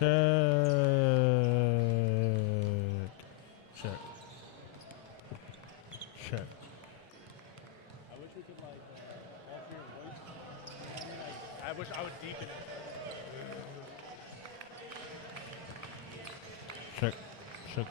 Check. Check. I wish we could like alter your voice. I mean, like I wish I would deepen it. Check. Check.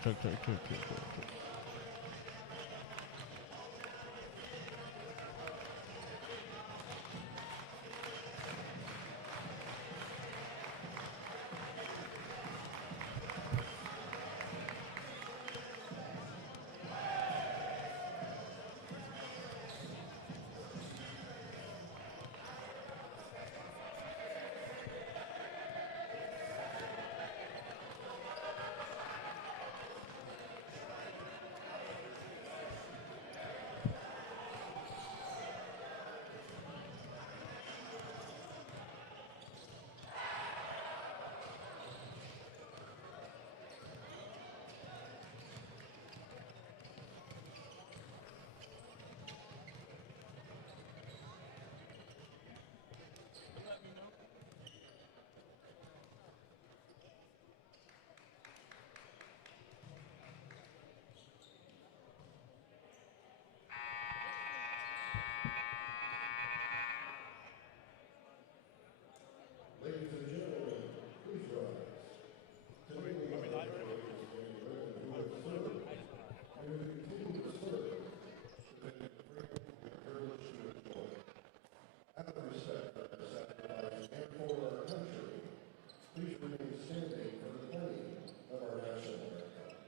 Ladies and gentlemen, please rise. Are we live already? And we continue to serve within the freedom and privilege to enjoy. Out of respect for our sacrifice and for our country, please remain standing for the playing of our national anthem.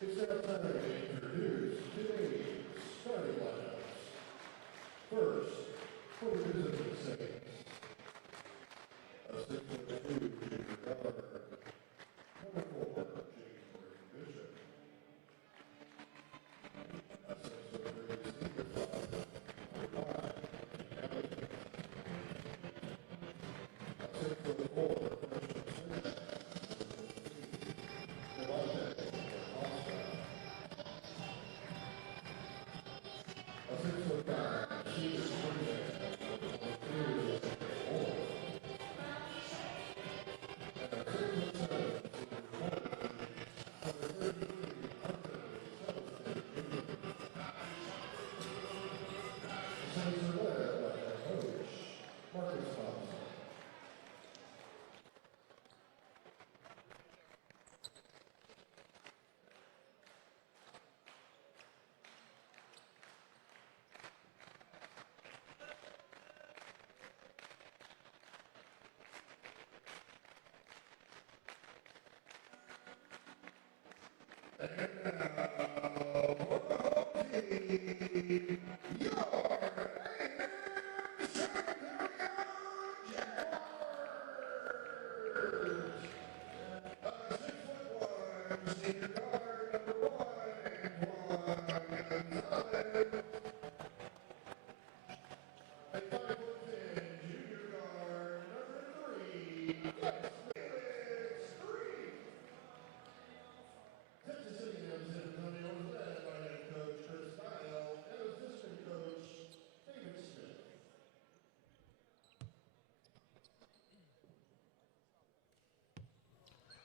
It's now time to introduce today's starting lineups. First, for the visiting Saints, a 6'2" Jaguar, number 4, Jaguar Bishop, a 6'3" senior fly, number 5, Ellie, a 6'4" freshman center, Devontae Costa, a 6'5" senior spring number 22, Moore, and a 6'7" senior forward, number 33, Hunter Celestin Jr. The Saints are led by head coach Marcus Thompson. A 5'10" junior guard, number 3,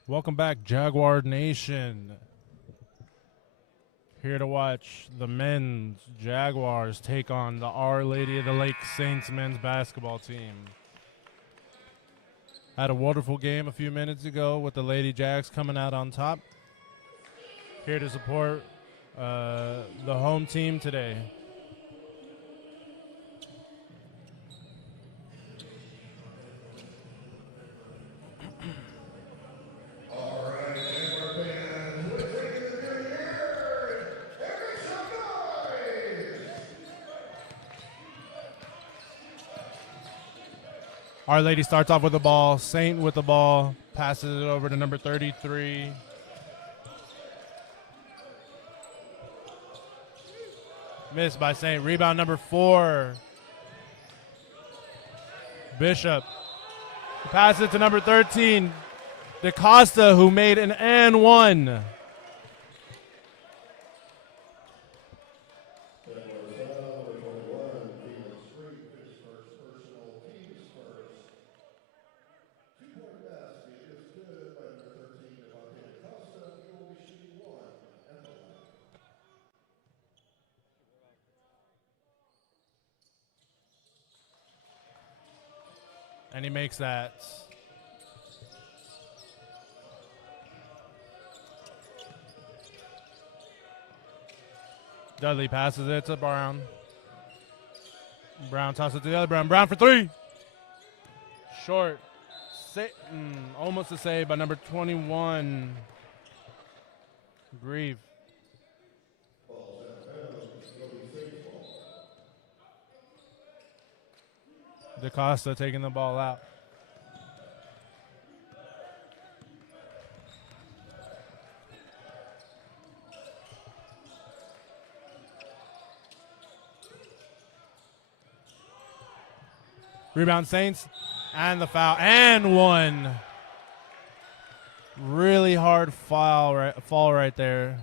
Welcome back, Jaguar Nation. Here to watch the men's Jaguars take on the Our Lady of the Lake Saints men's basketball team. Had a wonderful game a few minutes ago with the Lady Jags coming out on top. Here to support the home team today. Our Lady starts off with the ball. Saint with the ball. Passes it over to number 33. Missed by Saint. Rebound number 4. Bishop. Passes it to number 13. DaCosta, who made an and one. And he makes that. Dudley passes it to Brown. Brown tosses it to the other Brown. Brown for 3. Short. Almost a save by number 21. Grieve. DaCosta taking the ball out. Rebound Saints, and the foul, and one. Really hard fall right there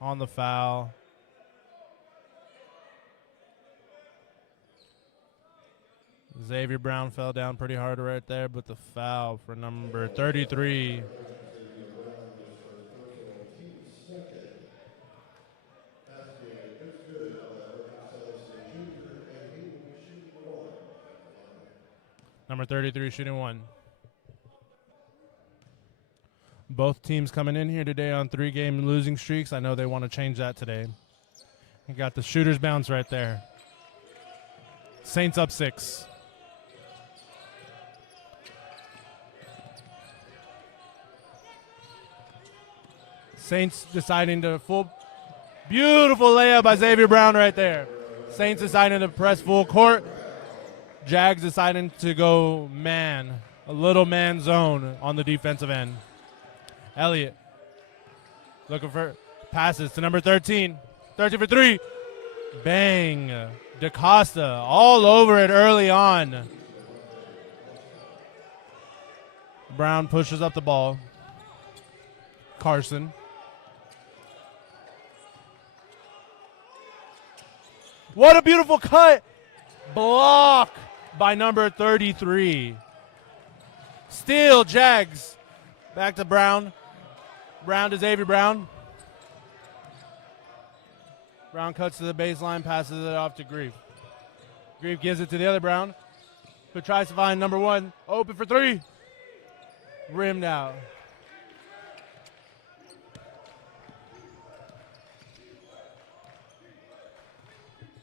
on the foul. Xavier Brown fell down pretty hard right there, but the foul for number 33. Number 33 shooting 1. Both teams coming in here today on 3-game losing streaks. I know they want to change that today. You got the shooter's bounce right there. Saints up 6. Saints deciding to beautiful layup by Xavier Brown right there. Saints deciding to press full court. Jags deciding to go a little man zone on the defensive end. Elliott looking for passes to number 13. 13 for 3. Bang. DaCosta all over it early on. Brown pushes up the ball. Carson. What a beautiful cut. Block by number 33. Steal, Jags. Back to Brown. Brown to Xavier Brown. Brown cuts to the baseline, passes it off to Grieve. Grieve gives it to the other Brown, who tries to find number 1. Open for 3. Rimmed out.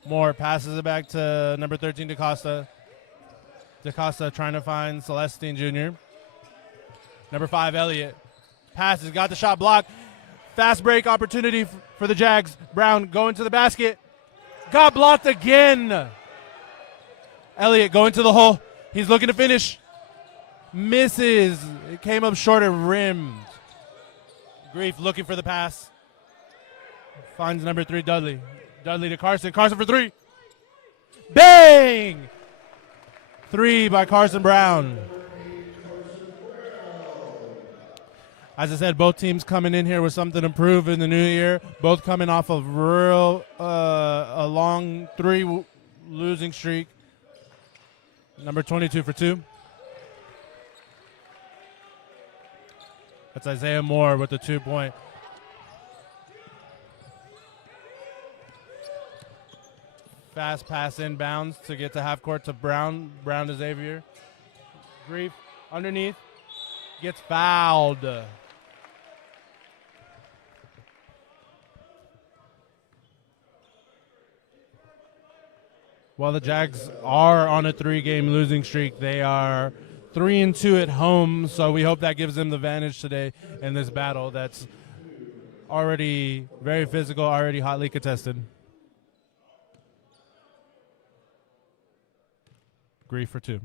Moore passes it back to number 13, DaCosta. DaCosta trying to find Celestine Jr. Number 5, Elliott. Passes, got the shot blocked. Fast break opportunity for the Jags. Brown going to the basket. Got blocked again. Elliott going to the hole. He's looking to finish. Misses. It came up short and rimmed. Grief looking for the pass. Finds number 3, Dudley. Dudley to Carson. Carson for 3. Bang! 3 by Carson Brown. As I said, both teams coming in here with something to prove in the new year. Both coming off of a long 3 losing streak. Number 22 for 2. That's Isaiah Moore with the 2-point. Fast pass inbounds to get to half court to Brown. Brown to Xavier. Grief underneath. Gets fouled. While the Jags are on a 3-game losing streak, they are 3-2 at home, so we hope that gives them the advantage today in this battle that's already very physical, already hotly contested. Grief for 2.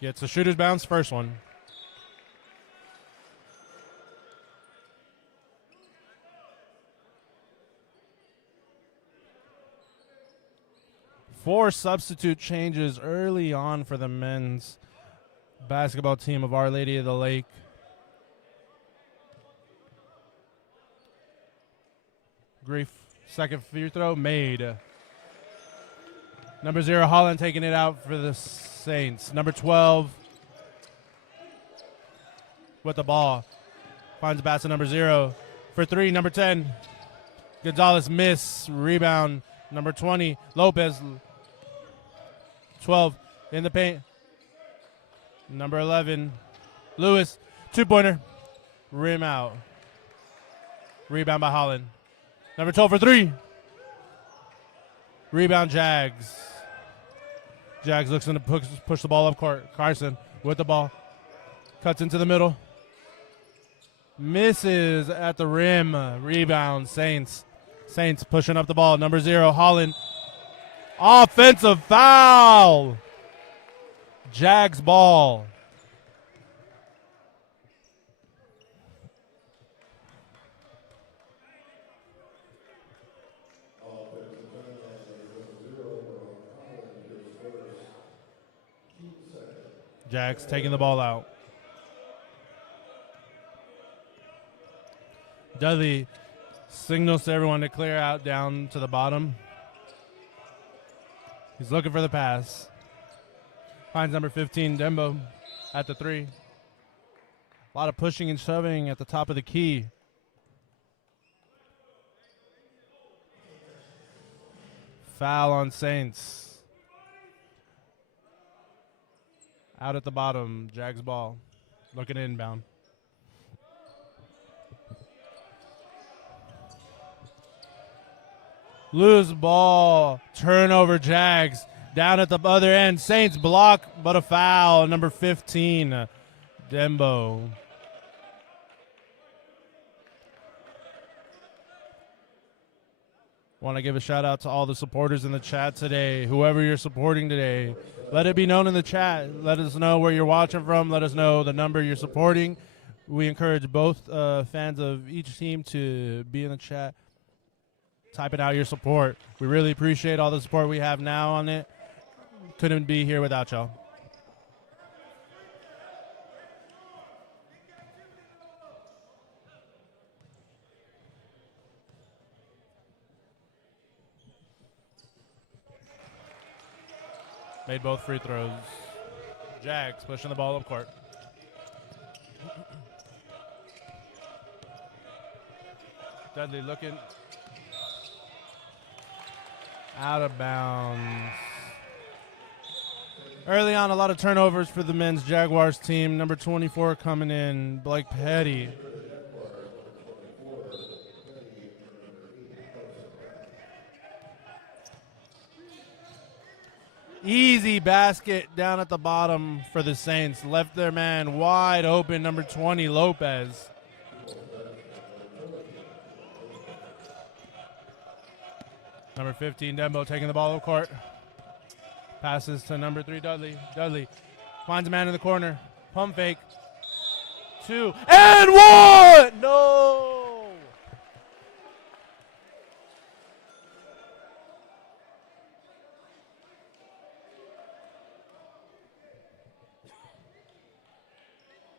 Gets a shooter's bounce, first one. Four substitute changes early on for the men's basketball team of Our Lady of the Lake. Grief, second free throw made. Number 0, Holland taking it out for the Saints. Number 12 with the ball. Finds the pass to number 0 for 3. Number 10, Gonzalez miss. Rebound. Number 20, Lopez. 12 in the paint. Number 11, Lewis. 2-pointer. Rim out. Rebound by Holland. Number 12 for 3. Rebound Jags. Jags looks to push the ball up court. Carson with the ball. Cuts into the middle. Misses at the rim. Rebound Saints. Saints pushing up the ball. Number 0, Holland. Offensive foul. Jags ball. Jags taking the ball out. Dudley signals to everyone to clear out down to the bottom. He's looking for the pass. Finds number 15, Dembo, at the 3. A lot of pushing and shoving at the top of the key. Foul on Saints. Out at the bottom, Jags ball. Looking inbound. Loose ball, turnover Jags. Down at the other end, Saints block, but a foul. Number 15, Dembo. Want to give a shout out to all the supporters in the chat today. Whoever you're supporting today, let it be known in the chat. Let us know where you're watching from. Let us know the number you're supporting. We encourage both fans of each team to be in the chat, typing out your support. We really appreciate all the support we have now on it. Couldn't be here without y'all. Made both free throws. Jags pushing the ball up court. Dudley looking. Out of bounds. Early on, a lot of turnovers for the men's Jaguars team. Number 24 coming in, Blake Petty. Easy basket down at the bottom for the Saints. Left their man wide open, number 20, Lopez. Number 15, Dembo taking the ball up court. Passes to number 3, Dudley. Dudley finds a man in the corner. Pump fake. 2 and 1! No!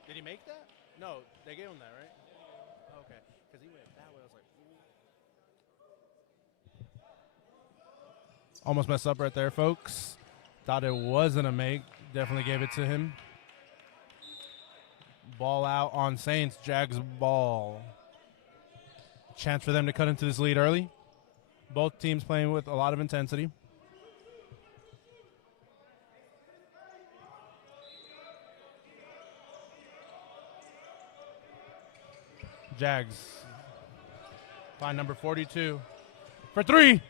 Did he make that? No, they gave him that, right? Okay, because he went that way. I was like, ooh. Almost messed up right there, folks. Thought it wasn't a make. Definitely gave it to him. Ball out on Saints. Jags ball. Chance for them to cut into this lead early. Both teams playing with a lot of intensity. Jags. Find number 42. For three.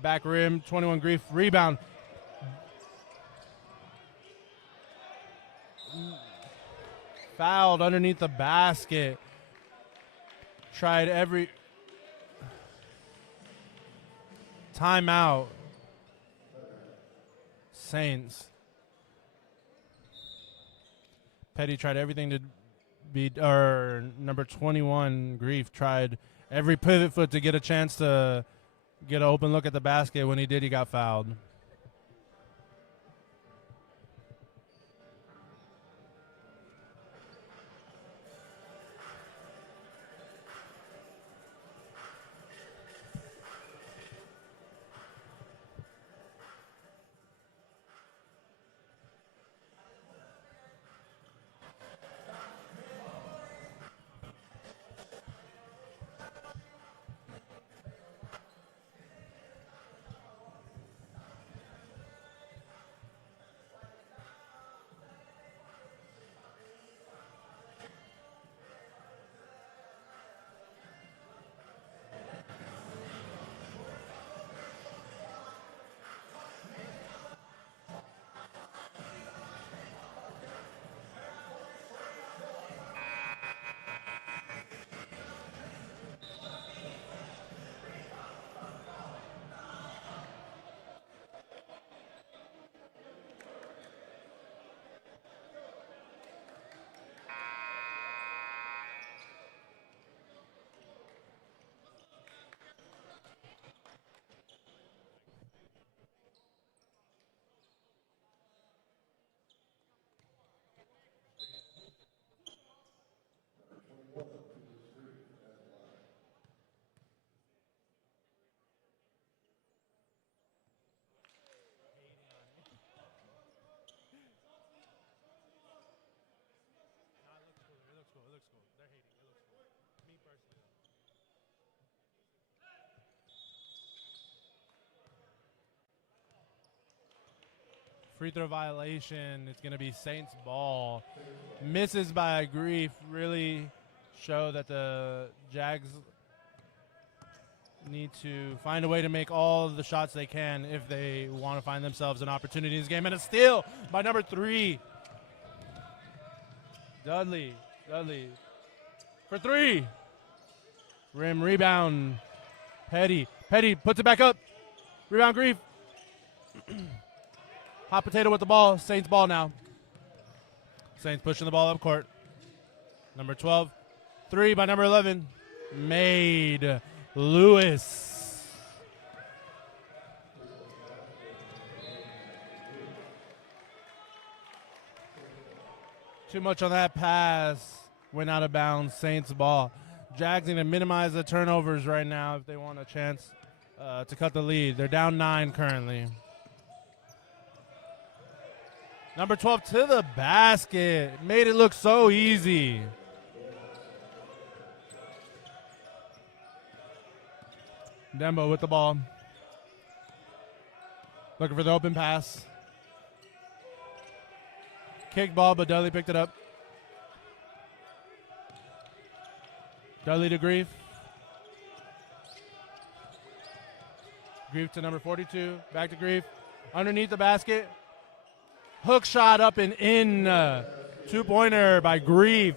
Back rim, 21 Grief. Rebound. Fouled underneath the basket. Tried every timeout. Saints. Petty tried everything to beat, or number 21 Grief tried every pivot foot to get a chance to get an open look at the basket. When he did, he got fouled. Free throw violation. It's going to be Saints ball. Misses by Grief really show that the Jags need to find a way to make all the shots they can if they want to find themselves an opportunity in this game. And a steal by number 3. Dudley for 3. Rim rebound. Petty puts it back up. Rebound Grief. Hot potato with the ball. Saints ball now. Saints pushing the ball up court. Number 12. 3 by number 11. Made. Lewis. Too much on that pass. Went out of bounds. Saints ball. Jags need to minimize the turnovers right now if they want a chance to cut the lead. They're down 9 currently. Number 12 to the basket. Made it look so easy. Dembo with the ball. Looking for the open pass. Kick ball, but Dudley picked it up. Dudley to Grief. Grief to number 42. Back to Grief. Underneath the basket. Hook shot up and in. 2-pointer by Grief.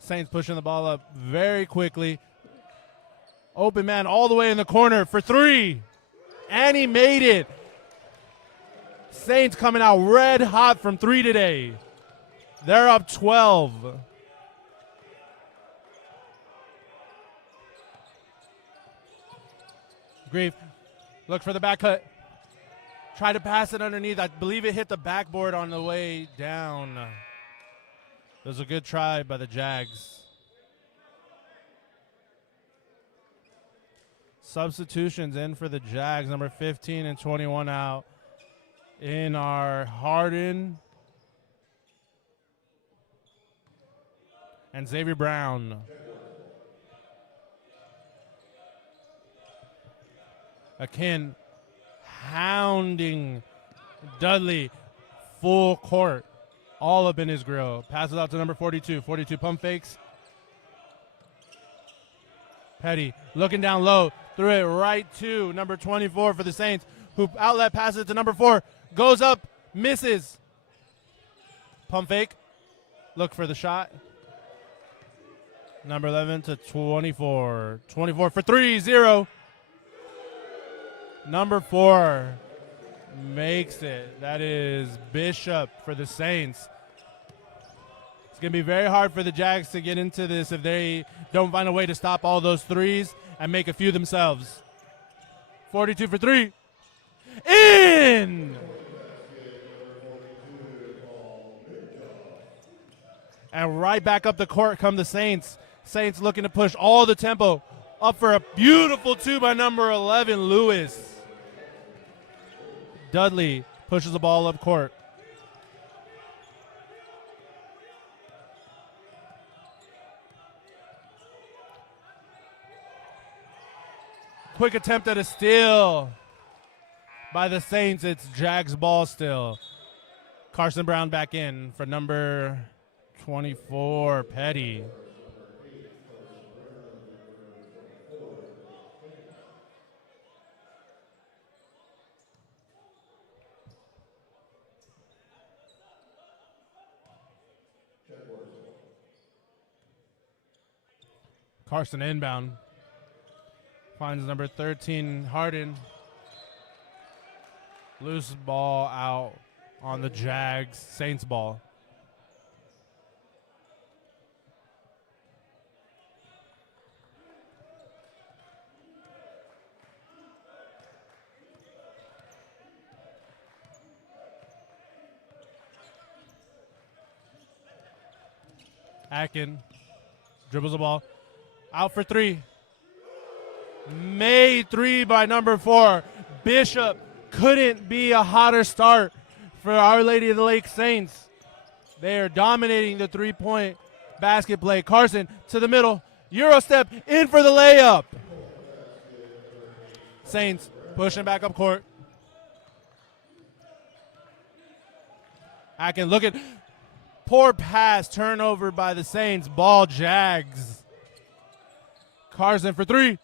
Saints pushing the ball up very quickly. Open man all the way in the corner for 3. And he made it. Saints coming out red hot from 3 today. They're up 12. Grief, look for the back cut. Try to pass it underneath. I believe it hit the backboard on the way down. It was a good try by the Jags. Substitutions in for the Jags. Number 15 and 21 out. In our Harden, and Xavier Brown. Akin hounding Dudley full court, all up in his grill. Passes out to number 42. 42 pump fakes. Petty looking down low, threw it right to number 24 for the Saints, who outlet passes it to number 4, goes up, misses. Pump fake, look for the shot. Number 11 to 24. 24 for 3-0. Number 4 makes it. That is Bishop for the Saints. It's going to be very hard for the Jags to get into this if they don't find a way to stop all those threes and make a few themselves. 42 for 3. In! And right back up the court come the Saints. Saints looking to push all the tempo. Up for a beautiful 2 by number 11, Lewis. Dudley pushes the ball up court. Quick attempt at a steal by the Saints. It's Jags ball still. Carson Brown back in for number 24, Petty. Carson inbound. Finds number 13, Harden. Loose ball out on the Jags. Saints ball. Akin dribbles the ball. Out for 3. Made 3 by number 4. Bishop couldn't be a hotter start for Our Lady of the Lake Saints. They are dominating the 3-point basket play. Carson to the middle. Euro step in for the layup. Saints pushing back up court. Akin looking. Poor pass, turnover by the Saints. Ball Jags. Carson for 3.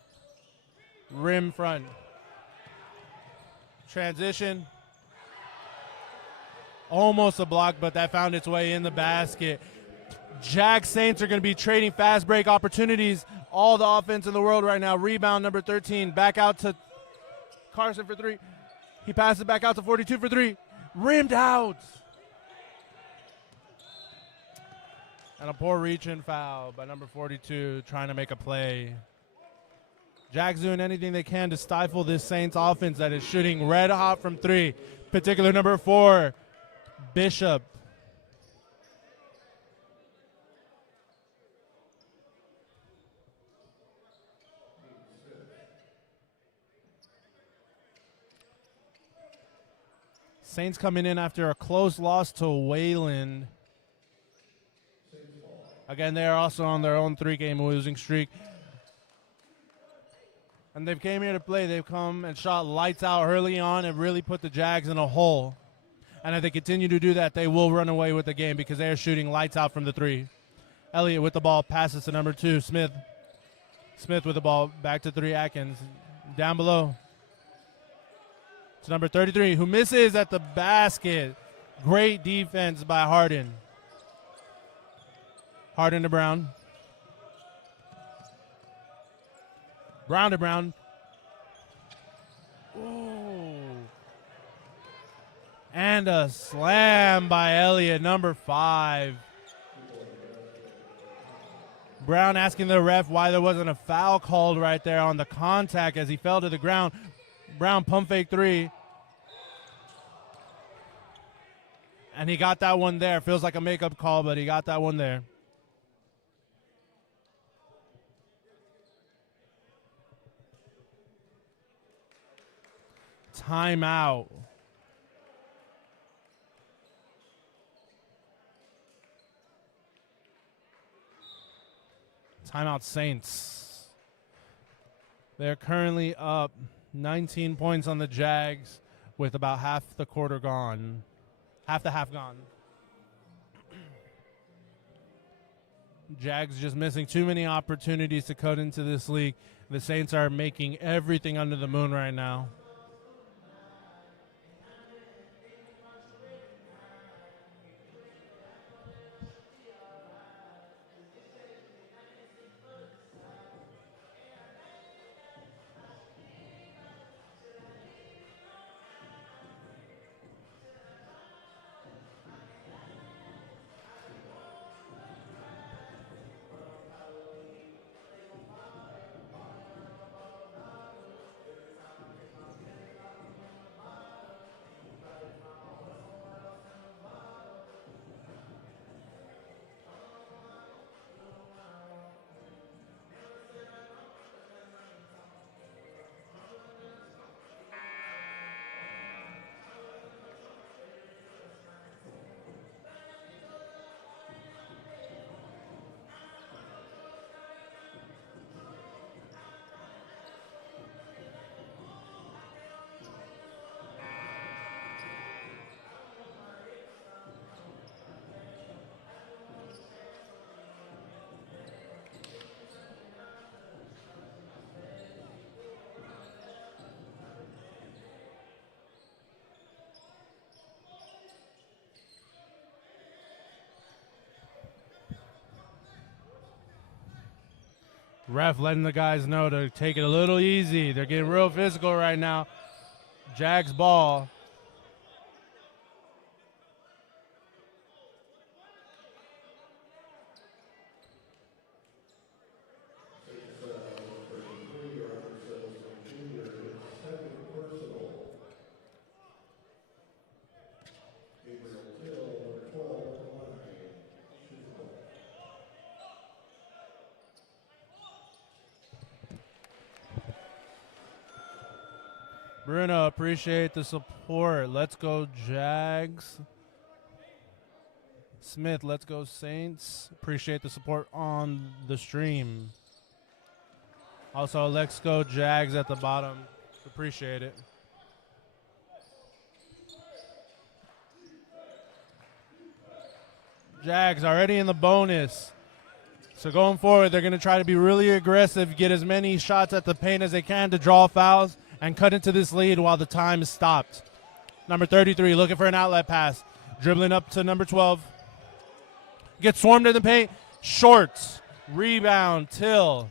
Rim front. Transition. Almost a block, but that found its way in the basket. Jags Saints are going to be trading fast break opportunities. All the offense in the world right now. Rebound number 13. Back out to Carson for 3. He passes it back out to 42 for 3. Rimmed out. And a poor reach and foul by number 42 trying to make a play. Jags doing anything they can to stifle this Saints offense that is shooting red hot from 3. Particular number 4, Bishop. Saints coming in after a close loss to Wayland. Again, they are also on their own 3-game losing streak. And they've came here to play. They've come and shot lights out early on and really put the Jags in a hole. And if they continue to do that, they will run away with the game because they are shooting lights out from the 3. Elliott with the ball, passes to number 2, Smith. Smith with the ball, back to 3, Atkins. Down below to number 33, who misses at the basket. Great defense by Harden. Harden to Brown. Brown to Brown. Ooh. And a slam by Elliott, number 5. Brown asking the ref why there wasn't a foul called right there on the contact as he fell to the ground. Brown pump fake 3. And he got that one there. Feels like a makeup call, but he got that one there. Timeout. Timeout Saints. They're currently up 19 points on the Jags with about half the quarter gone. Half the half gone. Jags just missing too many opportunities to cut into this league. The Saints are making everything under the moon right now. Ref letting the guys know to take it a little easy. They're getting real physical right now. Jags ball. Bruno, appreciate the support. Let's go Jags. Smith, let's go Saints. Appreciate the support on the stream. Also, let's go Jags at the bottom. Appreciate it. Jags already in the bonus. So going forward, they're going to try to be really aggressive, get as many shots at the paint as they can to draw fouls and cut into this lead while the time is stopped. Number 33 looking for an outlet pass. Dribbling up to number 12. Gets swarmed in the paint. Shorts. Rebound. Till.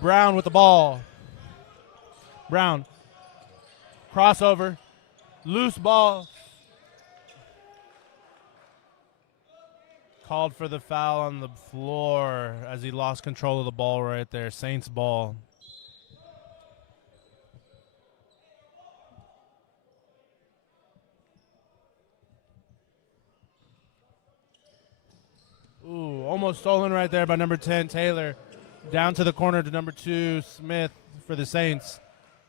Brown with the ball. Brown. Crossover. Loose ball. Called for the foul on the floor as he lost control of the ball right there. Saints ball. Ooh, almost stolen right there by number 10, Taylor. Down to the corner to number 2, Smith for the Saints.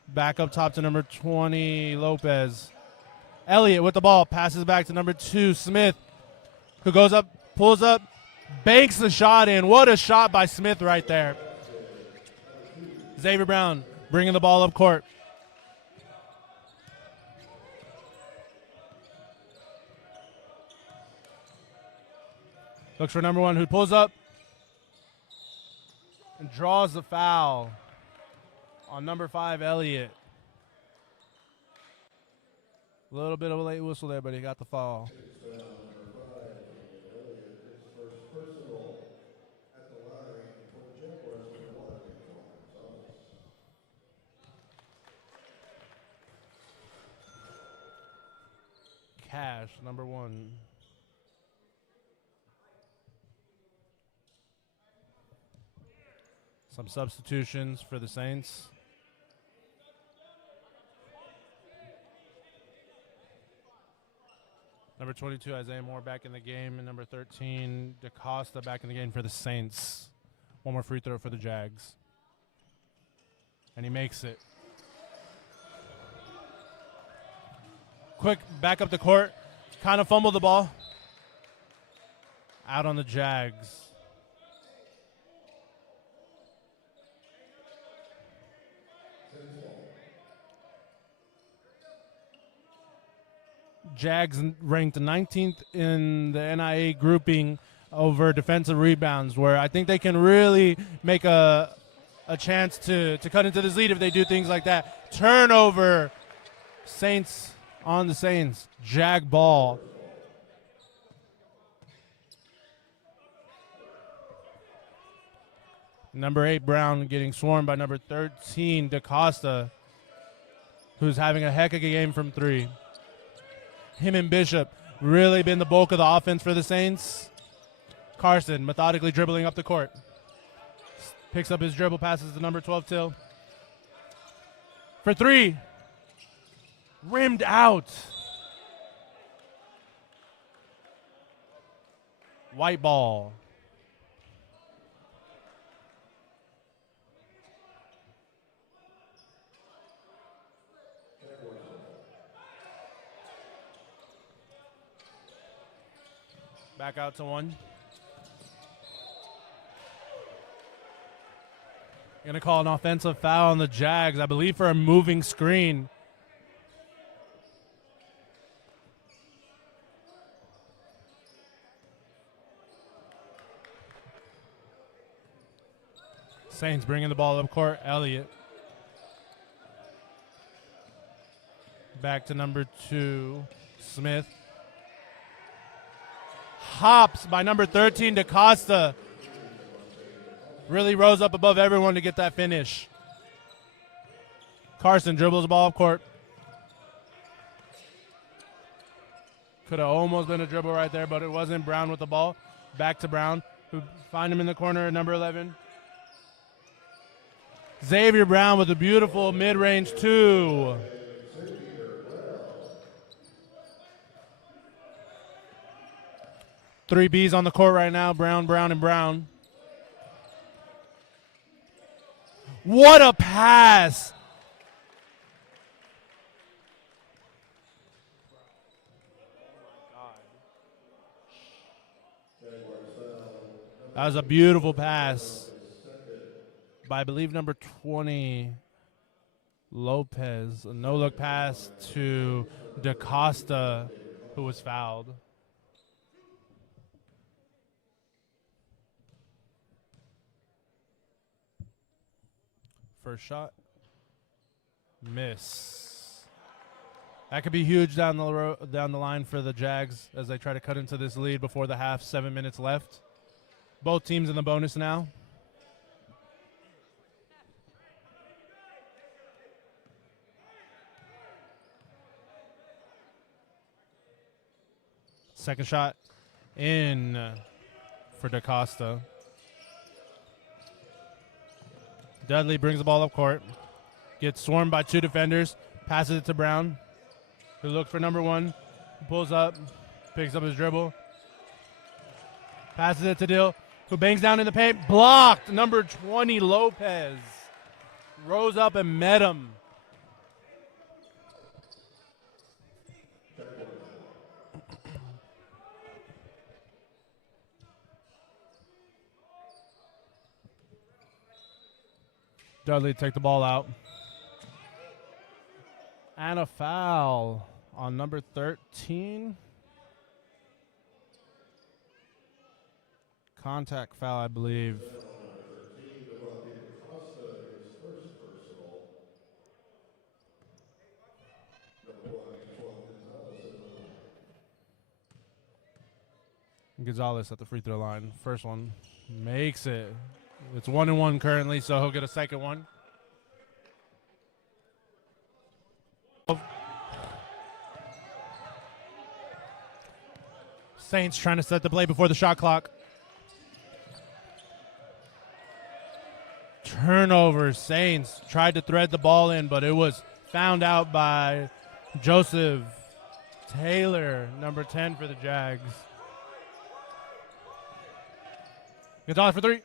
Back up top to number 20, Lopez. Elliott with the ball. Passes back to number 2, Smith, who goes up, pulls up, banks the shot in. What a shot by Smith right there. Xavier Brown bringing the ball up court. Looks for number 1, who pulls up and draws the foul on number 5, Elliott. A little bit of a late whistle there, but he got the foul. Cash, number 1. Some substitutions for the Saints. Number 22, Isaiah Moore back in the game. And number 13, DaCosta back in the game for the Saints. One more free throw for the Jags. And he makes it. Quick back up the court. Kind of fumbled the ball. Out on the Jags. Jags ranked 19th in the NIA grouping over defensive rebounds, where I think they can really make a chance to cut into this lead if they do things like that. Turnover. Saints on the Saints. Jag ball. Number 8, Brown, getting swarmed by number 13, DaCosta, who's having a heck of a game from 3. Him and Bishop really been the bulk of the offense for the Saints. Carson methodically dribbling up the court. Picks up his dribble, passes to number 12, Till. For 3. Rimmed out. White ball. Back out to 1. Going to call an offensive foul on the Jags, I believe for a moving screen. Saints bringing the ball up court. Elliott. Back to number 2, Smith. Hops by number 13, DaCosta. Really rose up above everyone to get that finish. Carson dribbles the ball up court. Could have almost been a dribble right there, but it wasn't. Brown with the ball. Back to Brown, who find him in the corner at number 11. Xavier Brown with a beautiful mid-range 2. Three Bs on the court right now. Brown, Brown, and Brown. What a pass! That was a beautiful pass by, I believe, number 20, Lopez. A no-look pass to DaCosta, who was fouled. First shot. Miss. That could be huge down the line for the Jags as they try to cut into this lead before the half. 7 minutes left. Both teams in the bonus now. Second shot in for DaCosta. Dudley brings the ball up court. Gets swarmed by 2 defenders. Passes it to Brown, who looks for number 1. Pulls up. Picks up his dribble. Passes it to Dill, who bangs down in the paint. Blocked. Number 20, Lopez. Rose up and met him. Dudley take the ball out. And a foul on number 13. Contact foul, I believe. Gonzalez at the free throw line. First one makes it. It's 1-1 currently, so he'll get a second one. Saints trying to set the play before the shot clock. Turnover. Saints tried to thread the ball in, but it was found out by Joseph Taylor, number 10 for the Jags. Gonzalez for 3.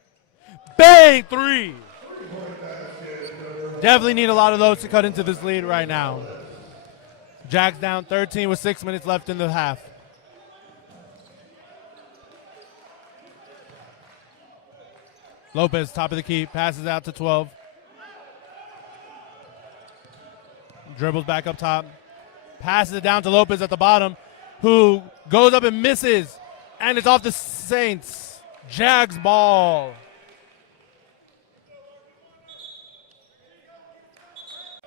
Bang! 3. Definitely need a lot of those to cut into this lead right now. Jags down 13 with 6 minutes left in the half. Lopez, top of the key, passes out to 12. Dribbles back up top. Passes it down to Lopez at the bottom. who goes up and misses, and it's off the Saints. Jags ball.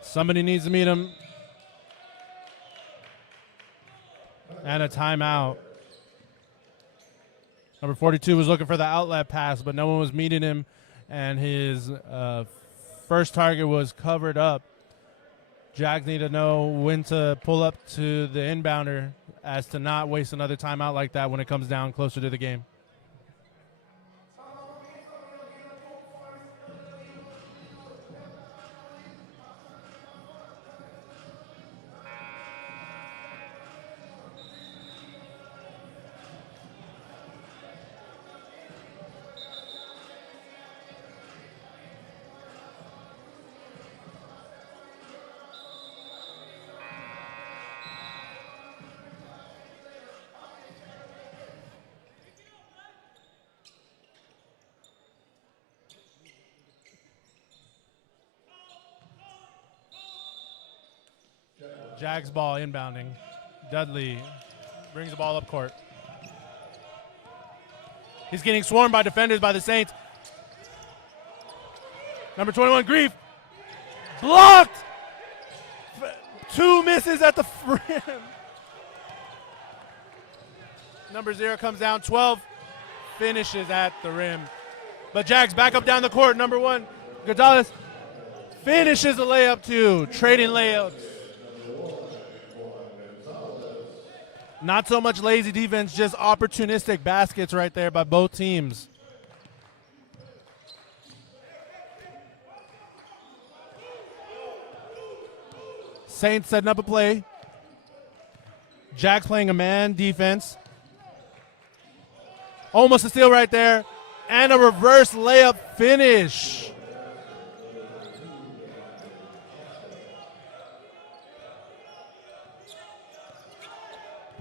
Somebody needs to meet him. And a timeout. Number 42 was looking for the outlet pass, but no one was meeting him, and his first target was covered up. Jags need to know when to pull up to the inbounder as to not waste another timeout like that when it comes down closer to the game. Jags ball inbounding. Dudley brings the ball up court. He's getting swarmed by defenders by the Saints. Number 21, Grief. Blocked! Two misses at the rim. Number 0 comes down. 12 finishes at the rim. But Jags back up down the court. Number 1, Gonzalez finishes the layup too. Trading layups. Not so much lazy defense, just opportunistic baskets right there by both teams. Saints setting up a play. Jags playing a man defense. Almost a steal right there. And a reverse layup finish.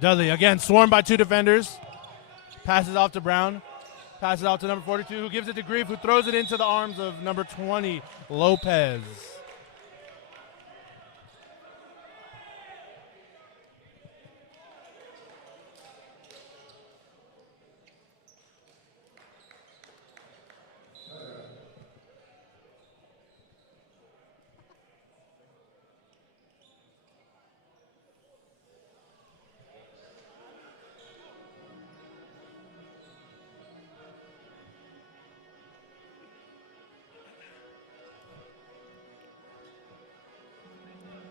Dudley again swarmed by 2 defenders. Passes off to Brown. Passes out to number 42, who gives it to Grief, who throws it into the arms of number 20, Lopez.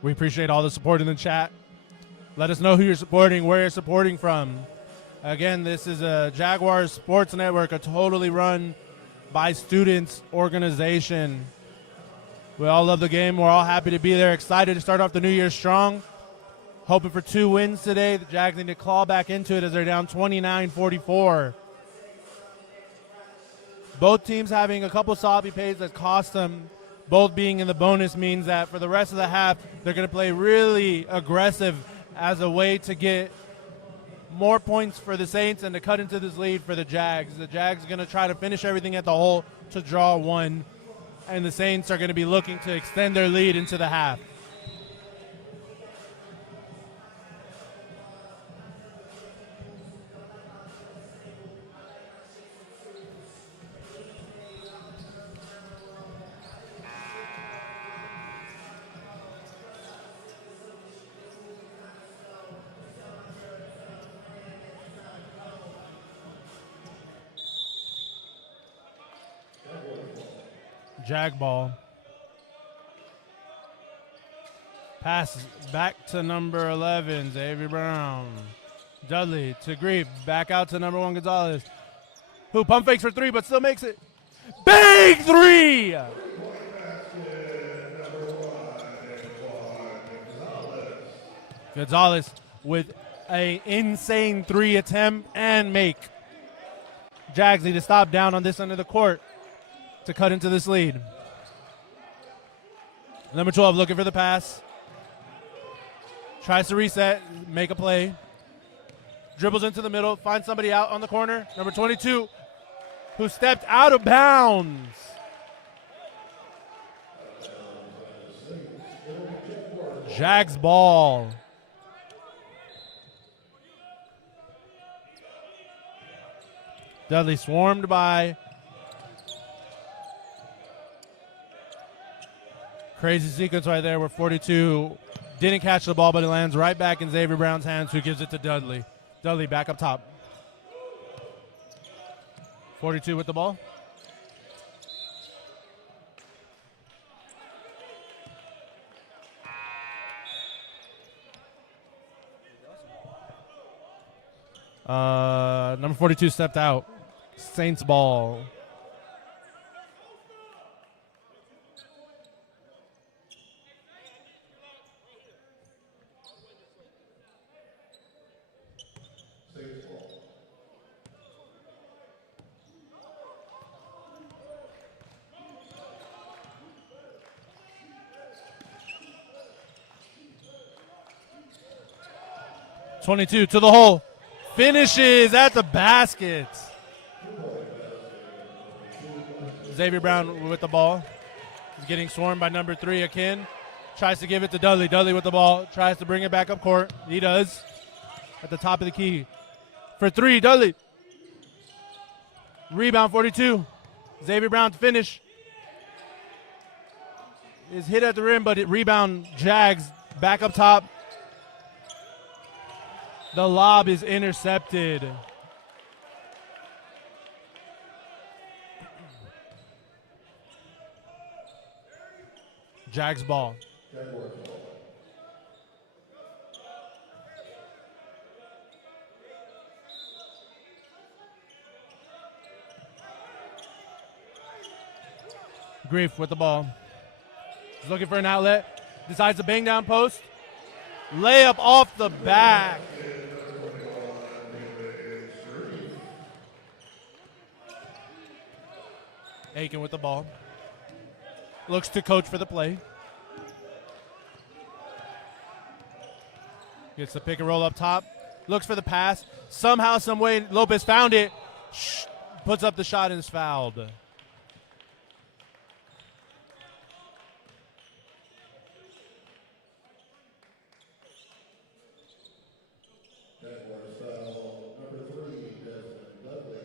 We appreciate all the support in the chat. Let us know who you're supporting, where you're supporting from. Again, this is a Jaguars Sports Network, a totally run by students organization. We all love the game. We're all happy to be there, excited to start off the new year strong. Hoping for 2 wins today. The Jags need to claw back into it as they're down 29-44. Both teams having a couple sloppy plays that cost them. Both being in the bonus means that for the rest of the half, they're going to play really aggressive as a way to get more points for the Saints and to cut into this lead for the Jags. The Jags are going to try to finish everything at the hole to draw 1, and the Saints are going to be looking to extend their lead into the half. Jag ball. Pass back to number 11, Xavier Brown. Dudley to Grief. Back out to number 1, Gonzalez. Who pump fakes for 3 but still makes it. Big 3! Gonzalez with an insane 3 attempt and make. Jags need to stop down on this end of the court to cut into this lead. Number 12 looking for the pass. Tries to reset, make a play. Dribbles into the middle, finds somebody out on the corner. Number 22, who stepped out of bounds. Jags ball. Dudley swarmed by. Crazy sequence right there where 42 didn't catch the ball, but it lands right back in Xavier Brown's hands, who gives it to Dudley. Dudley back up top. 42 with the ball. Number 42 stepped out. Saints ball. Saints ball. .22 to the hole. Finishes at the basket. Xavier Brown with the ball. He's getting swarmed by number 3, Akin. Tries to give it to Dudley. Dudley with the ball. Tries to bring it back up court. He does. At the top of the key. For 3, Dudley. Rebound, 42. Xavier Brown to finish. Is hit at the rim, but it rebound Jags back up top. The lob is intercepted. Jags ball. Jaguars ball. Grief with the ball. He's looking for an outlet. Decides to bang down post. Layup off the back. Aiken with the ball. Looks to coach for the play. Gets the pick and roll up top. Looks for the pass. Somehow, some way, Lopez found it. Puts up the shot and is fouled. Jaguars foul. Number 3, Desmond Dudley.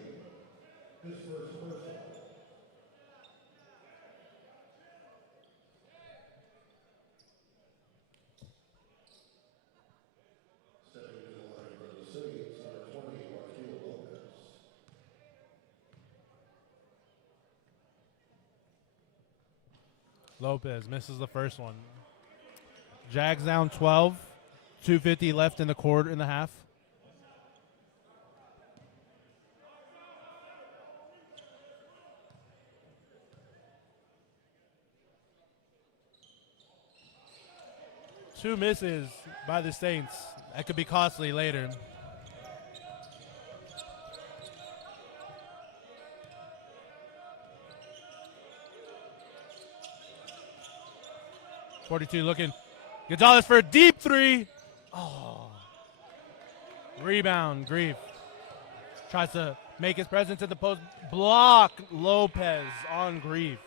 His first personal. Stepping to the line for the Saints, number 20, Marquil Lopez. Lopez misses the first one. Jags down 12. 2:50 left in the quarter in the half. Two misses by the Saints. That could be costly later. .42 looking. Gonzalez for a deep 3. Oh. Rebound, Grief. Tries to make his presence at the post. Block, Lopez on Grief.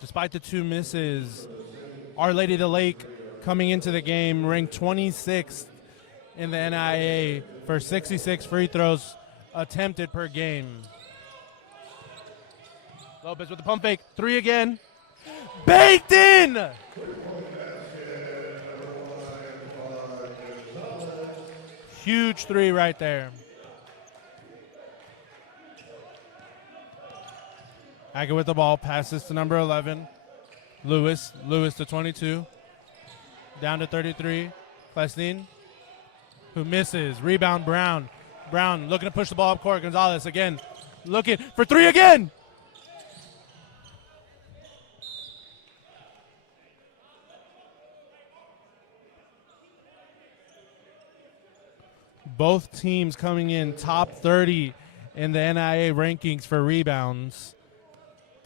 Despite the 2 misses, Our Lady of the Lake coming into the game ranked 26th in the NIA for 66 free throws attempted per game. Lopez with the pump fake. 3 again. Baked in! Huge 3 right there. Hackett with the ball. Passes to number 11. Lewis. Lewis to 22. Down to 33. Plestin, who misses. Rebound, Brown. Brown looking to push the ball up court. Gonzalez again. Looking for 3 again. Both teams coming in top 30 in the NIA rankings for rebounds.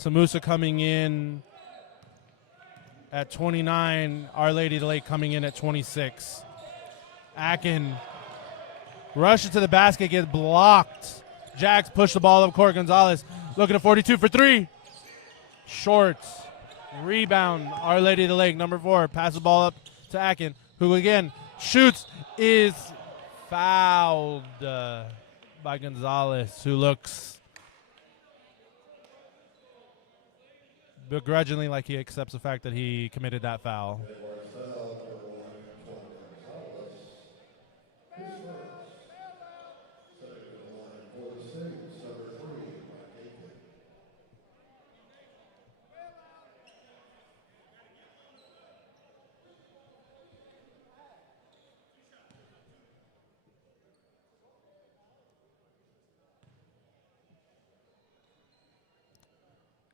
TAMUSA coming in at 29. Our Lady of the Lake coming in at 26. Akin rushes to the basket, gets blocked. Jags push the ball up court. Gonzalez looking at 42 for 3. Short. Rebound. Our Lady of the Lake, number 4. Passes the ball up to Akin, who again shoots, is Fouled by Gonzalez, who looks begrudgingly like he accepts the fact that he committed that foul.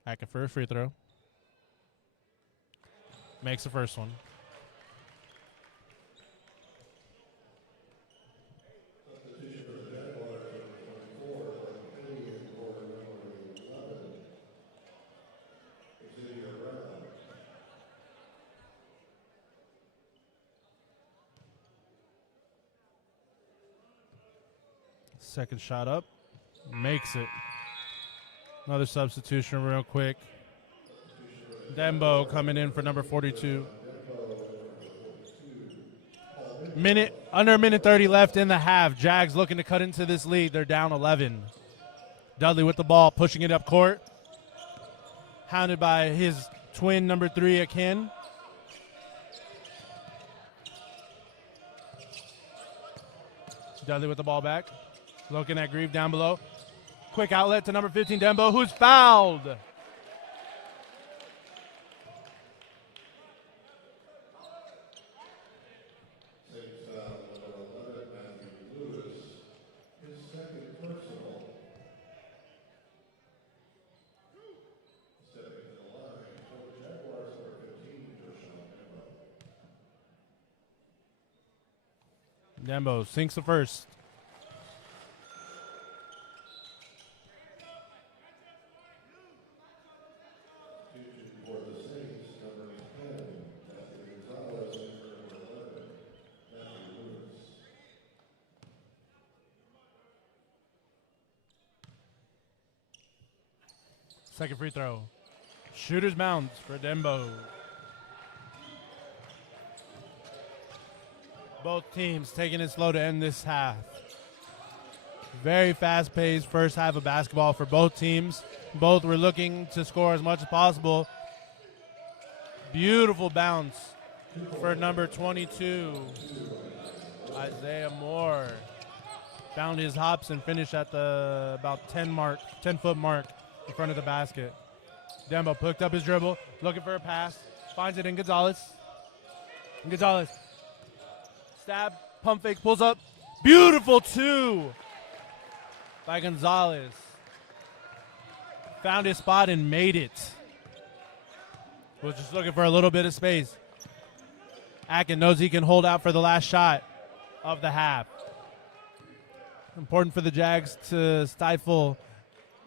Akin for a free throw. Makes the first one. Second shot up. Makes it. Another substitution real quick. Dembo coming in for number 42. Under a minute 30 left in the half. Jags looking to cut into this lead. They're down 11. Dudley with the ball, pushing it up court. Hounded by his twin, number 3, Akin. Dudley with the ball back. Looking at Grieve down below. Quick outlet to number 15, Dembo, who's fouled. Dembo sinks the first. Second free throw. Shooter's bounce for Dembo. Both teams taking it slow to end this half. Very fast-paced first half of basketball for both teams. Both were looking to score as much as possible. Beautiful bounce for number 22, Isaiah Moore. Found his hops and finished at the about 10-foot mark in front of the basket. Dembo picked up his dribble, looking for a pass, finds it in Gonzalez. Gonzalez, stab, pump fake, pulls up. Beautiful 2 by Gonzalez. Found his spot and made it. Was just looking for a little bit of space. Akin knows he can hold out for the last shot of the half. Important for the Jags to stifle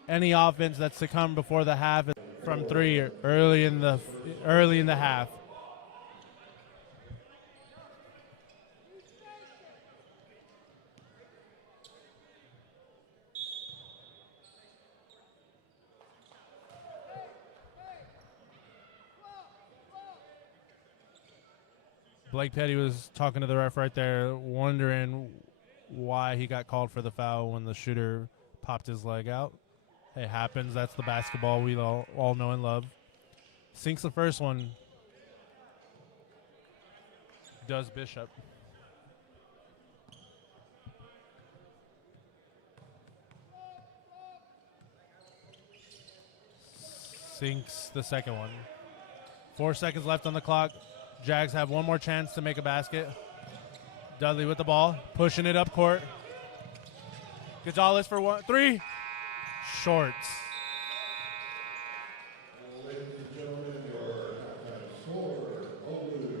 any offense that's to come before the half from 3 early in the half. Blake Petty was talking to the ref right there, wondering why he got called for the foul when the shooter popped his leg out. It happens. That's the basketball we all know and love. Sinks the first one. Does Bishop. Sinks the second one. 4 seconds left on the clock. Jags have one more chance to make a basket. Dudley with the ball, pushing it up court. Gonzalez for 3. Short. Ladies and gentlemen, your halftime score, OLLU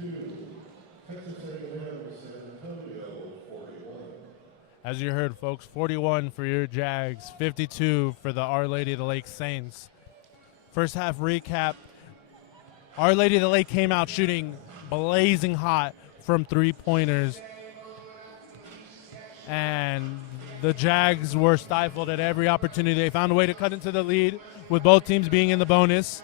52, Texas A&M San Antonio 41. As you heard, folks, 41 for your Jags, 52 for the Our Lady of the Lake Saints. First half recap. Our Lady of the Lake came out shooting blazing hot from three-pointers. And the Jags were stifled at every opportunity. They found a way to cut into the lead with both teams being in the bonus.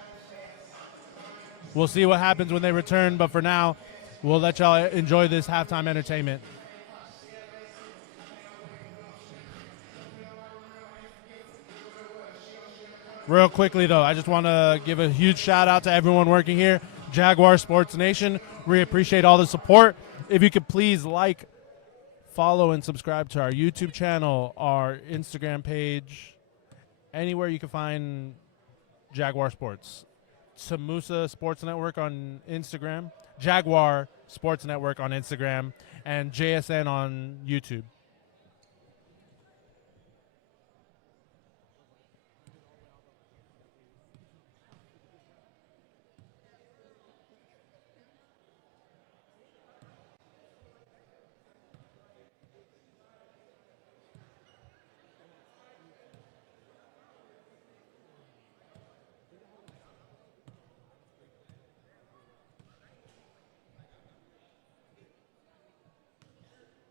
We'll see what happens when they return, but for now, we'll let y'all enjoy this halftime entertainment. Real quickly, though, I just want to give a huge shout out to everyone working here, Jaguar Sports Nation. We appreciate all the support. If you could please like, follow, and subscribe to our YouTube channel, our Instagram page, anywhere you can find Jaguar Sports. TAMUSA Sports Network on Instagram, Jaguar Sports Network on Instagram, and JSN on YouTube.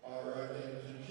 All right, ladies and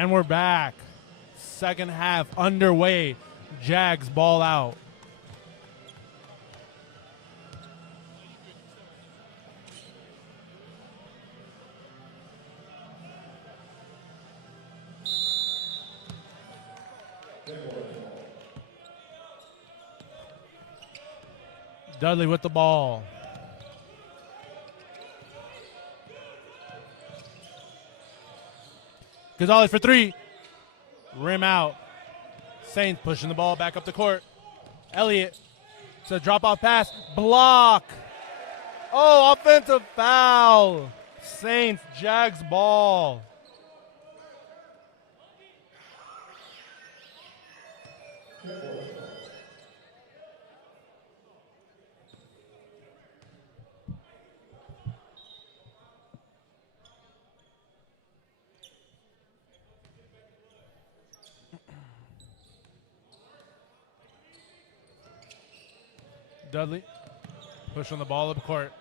And we're back. Second half underway. Jags ball out. Dudley with the ball. Gonzalez for three. Rim out. Saints pushing the ball back up the court. Elliott. It's a drop-off pass. Block. Oh, offensive foul. Saints, Jags ball. Dudley pushing the ball up court.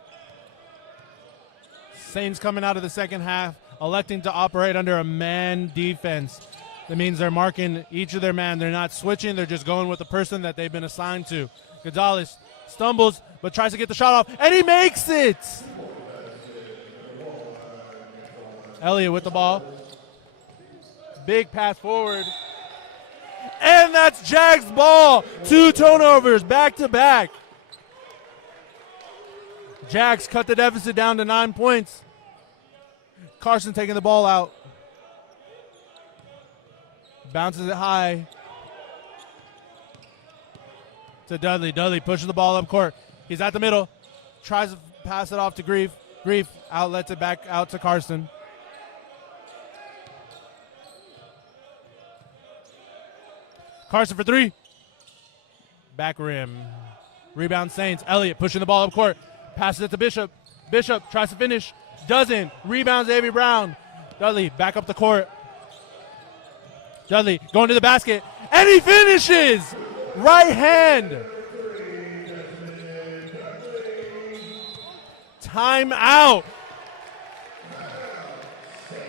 Saints coming out of the second half, electing to operate under a man defense. That means they're marking each of their man. They're not switching. They're just going with the person that they've been assigned to. Gonzalez stumbles, but tries to get the shot off, and he makes it! Elliott with the ball. Big pass forward. And that's Jags ball. 2 turnovers back to back. Jags cut the deficit down to 9 points. Carson taking the ball out. Bounces it high to Dudley. Dudley pushes the ball up court. He's at the middle. Tries to pass it off to Grief. Grief outlets it back out to Carson. Carson for three. Back rim. Rebound Saints. Elliott pushing the ball up court. Passes it to Bishop. Bishop tries to finish. Doesn't. Rebounds Avery Brown. Dudley back up the court. Dudley going to the basket. And he finishes! Right hand. Timeout.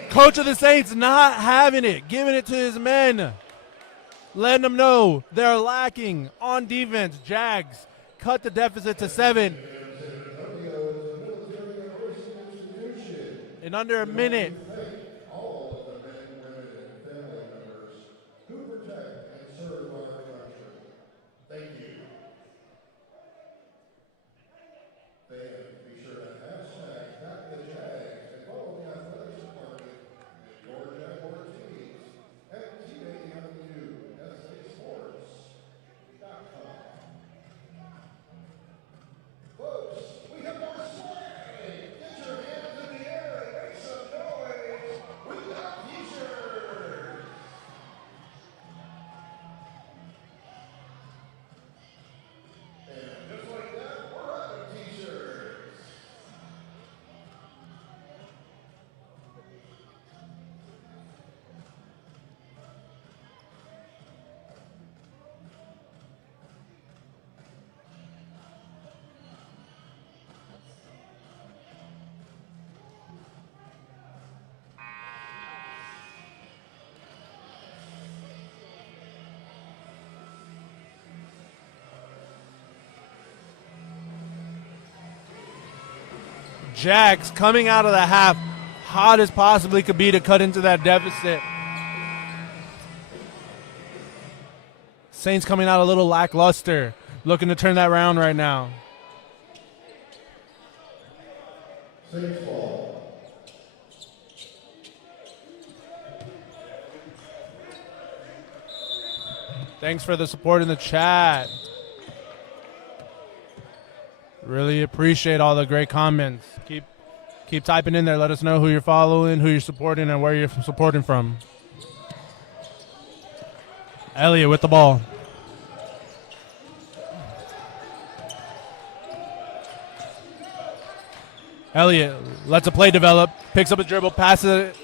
Coach of the Saints not having it. Giving it to his men. Letting them know they're lacking on defense. Jags cut the deficit to 7. In under a minute. All of the men, women, and family members who protect and serve our country. Thank you. Fans, be sure to hashtag Back the Jags and follow the athletics department and your Jaguar teams at TAMUSA.com. Folks, we have more swag. Get your hands in the air and make some noise. We got t-shirts. And just like that, we're out of t-shirts. Jags coming out of the half hot as possibly could be to cut into that deficit. Saints coming out a little lackluster, looking to turn that around right now. Saints ball. Thanks for the support in the chat. Really appreciate all the great comments. Keep typing in there. Let us know who you're following, who you're supporting, and where you're supporting from. Elliott with the ball. Elliott lets a play develop. Picks up a dribble. Passes it.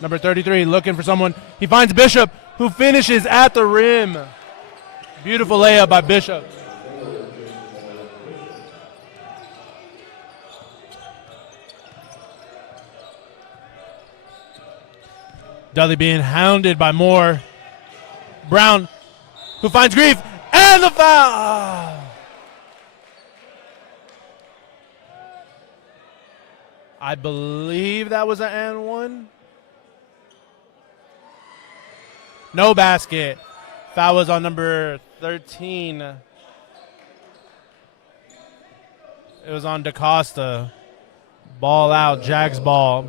Number 33 looking for someone. He finds Bishop, who finishes at the rim. Beautiful layup by Bishop. Dudley being hounded by Moore. Brown, who finds Grief, and the foul! I believe that was an and one. No basket. Foul was on number 13. It was on DaCosta. Ball out, Jags ball.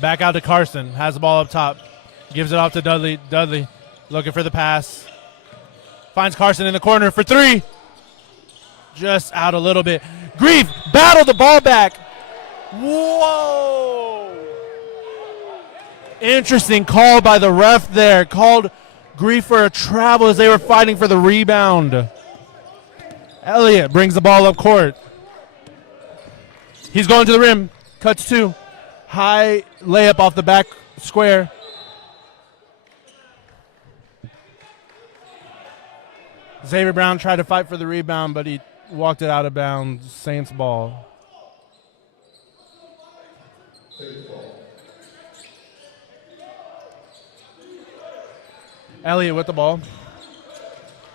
Back out to Carson. Has the ball up top. Gives it off to Dudley. Dudley looking for the pass. Finds Carson in the corner for three. Just out a little bit. Grief battled the ball back. Whoa. Interesting call by the ref there. Called Grief for a travel as they were fighting for the rebound. Elliott brings the ball up court. He's going to the rim. Cuts two. High layup off the back square. Xavier Brown tried to fight for the rebound, but he walked it out of bounds. Saints ball. Elliott with the ball.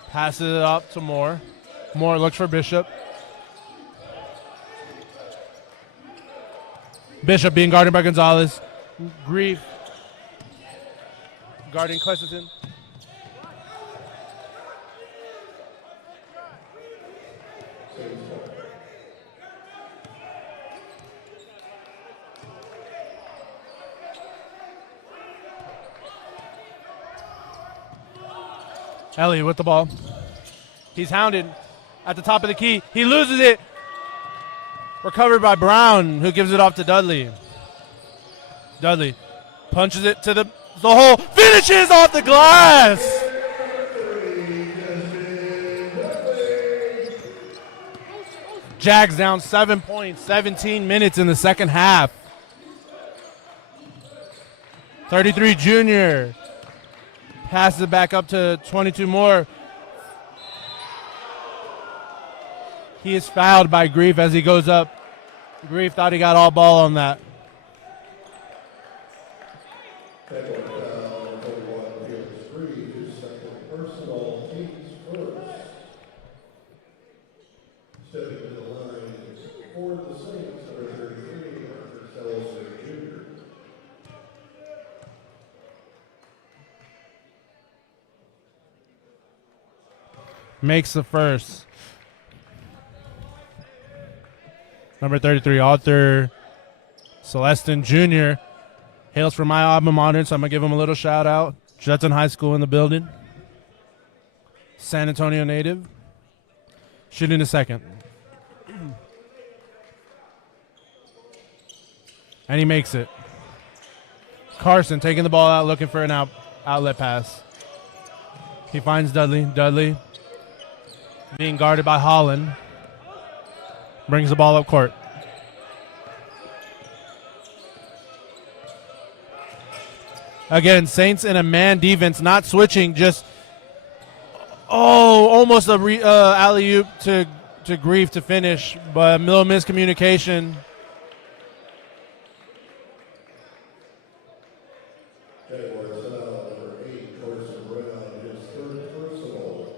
Passes it up to Moore. Moore looks for Bishop. Bishop being guarded by Gonzalez. Grief guarding Clesterton. Elliott with the ball. He's hounded at the top of the key. He loses it. Recovered by Brown, who gives it off to Dudley. Dudley punches it to the hole. Finishes off the glass. Jags down 7 points, 17 minutes in the second half. 33 Junior. Passes it back up to 22 Moore. He is fouled by Grief as he goes up. Grief thought he got all ball on that. Stepping to the line for the Saints, number 33, Arthur Selzer Jr. Makes the first. Number 33, Arthur Celestin Jr. Hails from my alma mater, so I'm going to give him a little shout out. Judson High School in the building. San Antonio native. Shooting a second. And he makes it. Carson taking the ball out, looking for an outlet pass. He finds Dudley. Dudley being guarded by Holland. Brings the ball up court. Again, Saints in a man defense, not switching, just almost a alley-oop to Grief to finish, but a little miscommunication. Jaguars number 8, Carson Brown, his third personal.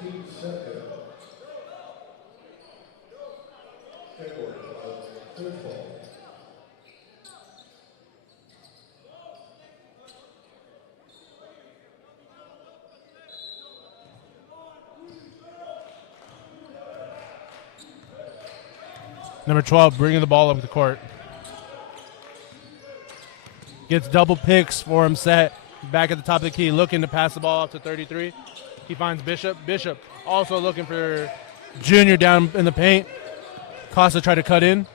Team second. Jaguars third ball. Number 12 bringing the ball up the court. Gets double picks for him set. Back at the top of the key, looking to pass the ball up to 33. He finds Bishop. Bishop also looking for Junior down in the paint. Costa tried to cut in.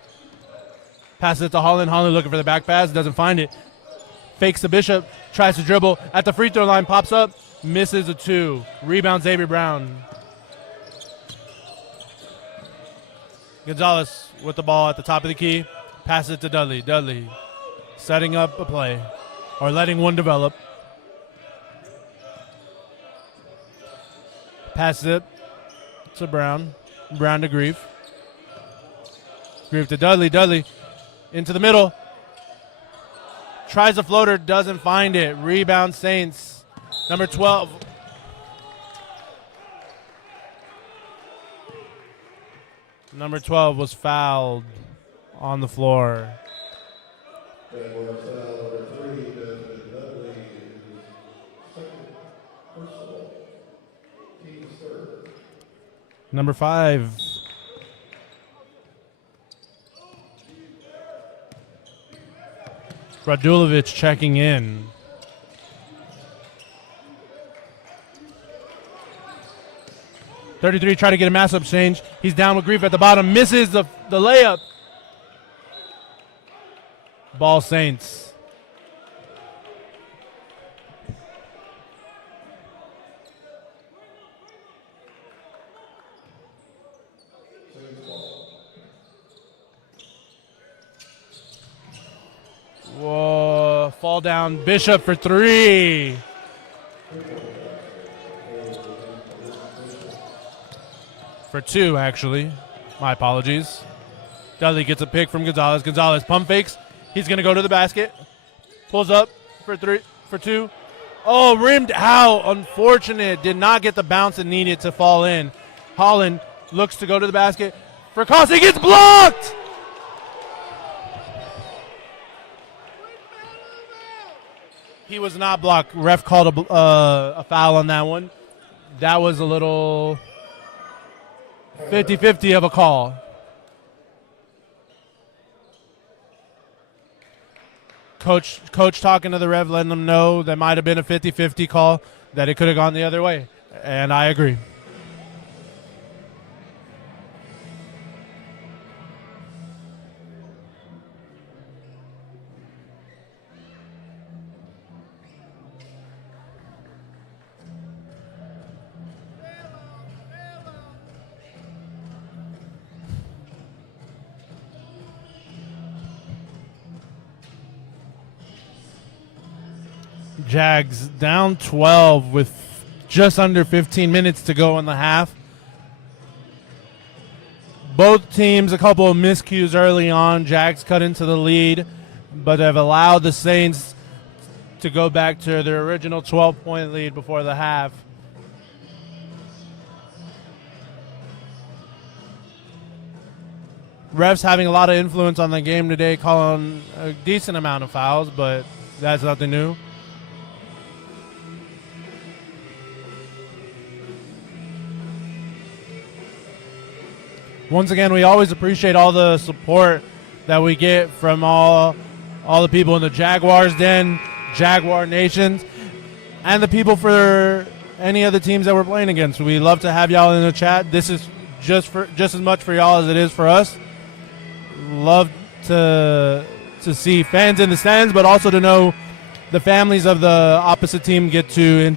Passes it to Holland. Holland looking for the back pass. Doesn't find it. Fakes the Bishop. Tries to dribble. At the free throw line, pops up. Misses a two. Rebound Xavier Brown. Gonzalez with the ball at the top of the key. Passes it to Dudley. Dudley setting up a play or letting one develop. Passes it to Brown. Brown to Grief. Grief to Dudley. Dudley into the middle. Tries a floater, doesn't find it. Rebound Saints. Number 12. Number 12 was fouled on the floor. Jaguar foul number 3, Desmond Dudley, his second personal, team's third. Number 5. Radulovic checking in. .33 try to get a mass exchange. He's down with Grief at the bottom. Misses the layup. Ball Saints. Whoa, fall down. Bishop for 3. For 2, actually. My apologies. Dudley gets a pick from Gonzalez. Gonzalez pump fakes. He's going to go to the basket. Pulls up for 2. Oh, rimmed out. Unfortunate. Did not get the bounce it needed to fall in. Holland looks to go to the basket. For Costa, he gets blocked! He was not blocked. Ref called a foul on that one. That was a little 50-50 of a call. Coach talking to the ref, letting them know that might have been a 50-50 call, that it could have gone the other way. And I agree. Jags down 12 with just under 15 minutes to go in the half. Both teams a couple of miscues early on. Jags cut into the lead, but have allowed the Saints to go back to their original 12-point lead before the half. Refs having a lot of influence on the game today, calling a decent amount of fouls, but that's nothing new. Once again, we always appreciate all the support that we get from all the people in the Jaguars Den, Jaguar Nations, and the people for any other teams that we're playing against. We love to have y'all in the chat. This is just as much for y'all as it is for us. Love to see fans in the stands, but also to know the families of the opposite team get to